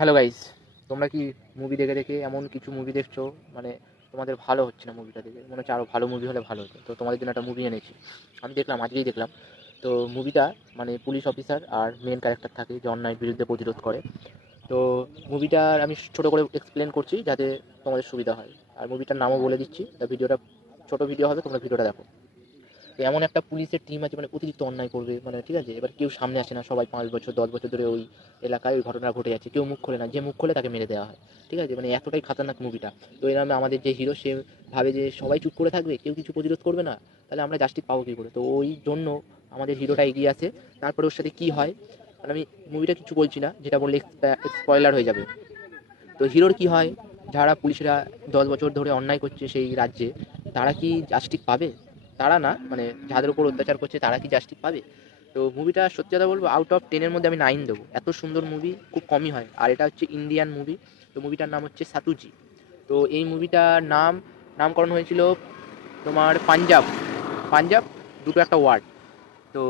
Hello guys, তোমরা কি movie দেখে দেখে এমন কিছু মুভি দেখছো মানে তোমাদের ভালো হচ্ছে না? মুভিটা দেখে মনে হচ্ছে আরও ভালো মুভি হলে ভালো হতো। তো তোমাদের জন্য একটা মুভি এনেছি, আমি দেখলাম, আজকেই দেখলাম। তো মুভিটা মানে পুলিশ অফিসার আর মেন ক্যারেক্টার থাকে যে অন্যায়ের বিরুদ্ধে প্রতিরোধ করে। তো মুভিটার আমি ছোটো করে এক্সপ্লেন করছি যাতে তোমাদের সুবিধা হয়, আর মুভিটার নামও বলে দিচ্ছি। তা ভিডিওটা ছোটো ভিডিও হবে, তোমরা ভিডিওটা দেখো। তো এমন একটা পুলিশের টিম আছে মানে অতিরিক্ত অন্যায় করবে, মানে ঠিক আছে, এবার কেউ সামনে আসে না, সবাই 5 বছর 10 বছর ধরে ওই এলাকায় ওই ঘটনা ঘটে যাচ্ছে, কেউ মুখ খোলে না, যে মুখ খোলে তাকে মেরে দেওয়া হয়। ঠিক আছে, মানে এতটাই খাতারনাক মুভিটা। তো এরকম আমাদের যে হিরো, সে ভাবে যে সবাই চুপ করে থাকবে, কেউ কিছু প্রতিরোধ করবে না, তাহলে আমরা জাস্টিস পাবো কী করে? তো ওই জন্য আমাদের হিরোটা এগিয়ে আসে। তারপরে ওর সাথে কী হয়, মানে আমি মুভিটা কিছু বলছি না, যেটা বললে স্পয়লার হয়ে যাবে। তো হিরোর কী হয়, যারা পুলিশরা 10 বছর ধরে অন্যায় করছে সেই রাজ্যে, তারা কি জাস্টিস পাবে? তারা না, মানে যাদের উপর অত্যাচার করছে তারা কি জাস্টিস পাবে? তো মুভিটা সত্যি কথা বলবো, আউট অফ 10-এর মধ্যে আমি 9 দেবো। এত সুন্দর মুভি খুব কমই হয়, আর এটা হচ্ছে ইন্ডিয়ান মুভি। তো মুভিটার নাম হচ্ছে সাতুজি। তো এই মুভিটার নামকরণ হয়েছিল তোমার পাঞ্জাব। পাঞ্জাব দুটো একটা ওয়ার্ড। তো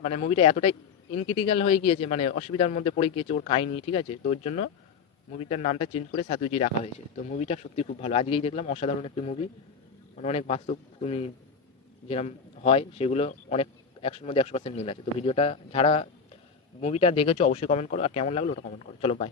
মানে মুভিটা এতটাই ইনক্রিটিক্যাল হয়ে গিয়েছে, মানে অসুবিধার মধ্যে পড়ে গিয়েছে ওর কাহিনী, ঠিক আছে, তো ওর জন্য মুভিটার নামটা চেঞ্জ করে সাতুজি রাখা হয়েছে। তো মুভিটা সত্যি খুব ভালো, আজকেই দেখলাম, অসাধারণ একটি মুভি। মানে অনেক বাস্তব, তুমি যেরকম হয় সেগুলো অনেক 100-র মধ্যে 100% মিল আছে। তো ভিডিওটা যারা মুভিটা দেখেছো অবশ্যই কমেন্ট করো, আর কেমন লাগলো ওটা কমেন্ট করো। চলো, বাই।